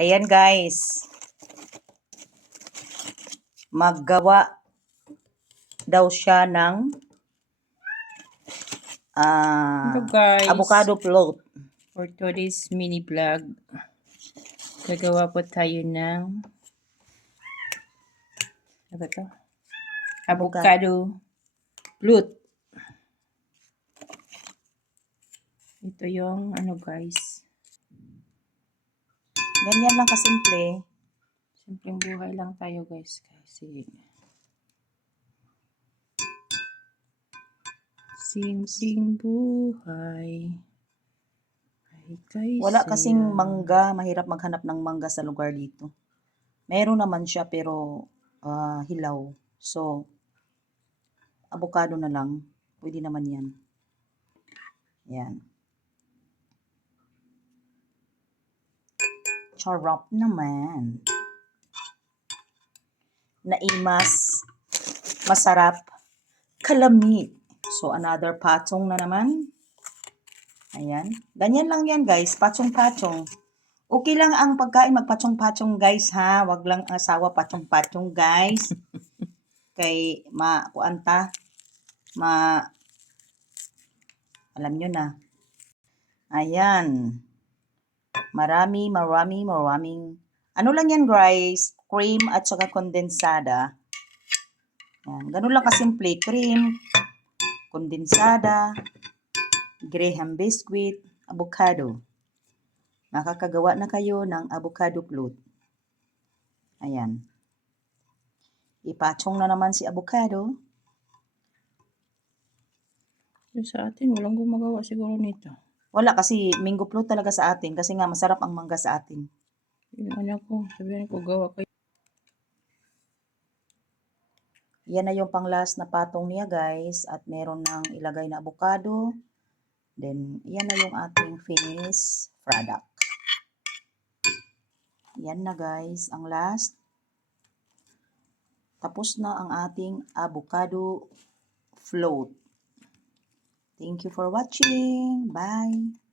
Ayan guys, maggawa daw siya ng Hello guys, avocado float. for today's mini vlog, gagawa po tayo ng ano to? Avocado float. Ito yung ano guys, Ganyan lang kasimple. simpleng buhay lang tayo guys, kasi simpleng buhay ay kaysa Wala kasing mangga, mahirap maghanap ng mangga sa lugar dito. Meron naman siya pero hilaw. So, avocado na lang. Pwede naman yan. Yan. Charap naman. Naimas, masarap, kalamit. So, another patong na naman. Ayan. Ganyan lang yan guys, patong-patong. Okay lang ang pagkain magpatong-patong guys ha. Wag lang ang asawa patong-patong guys. Kay alam nyo na. Ayan. Maraming ano lang yan guys, cream at saka kondensada. Ayan. Ganun lang kasimple, cream, kondensada, graham biscuit, avocado. Makakagawa na kayo ng avocado float. Ayan. Ipatong na naman si avocado. sa atin, walang gumagawa siguro nito. Wala kasi mango float talaga sa atin kasi nga masarap ang mangga sa atin. Yung anak ko, sabihin ko gawa kayo. Yan na yung pang last na patong niya guys at meron ng ilagay na avocado. Then yan na yung ating finished product. Yan na guys ang last. Tapos na ang ating avocado float. Thank you for watching. Bye!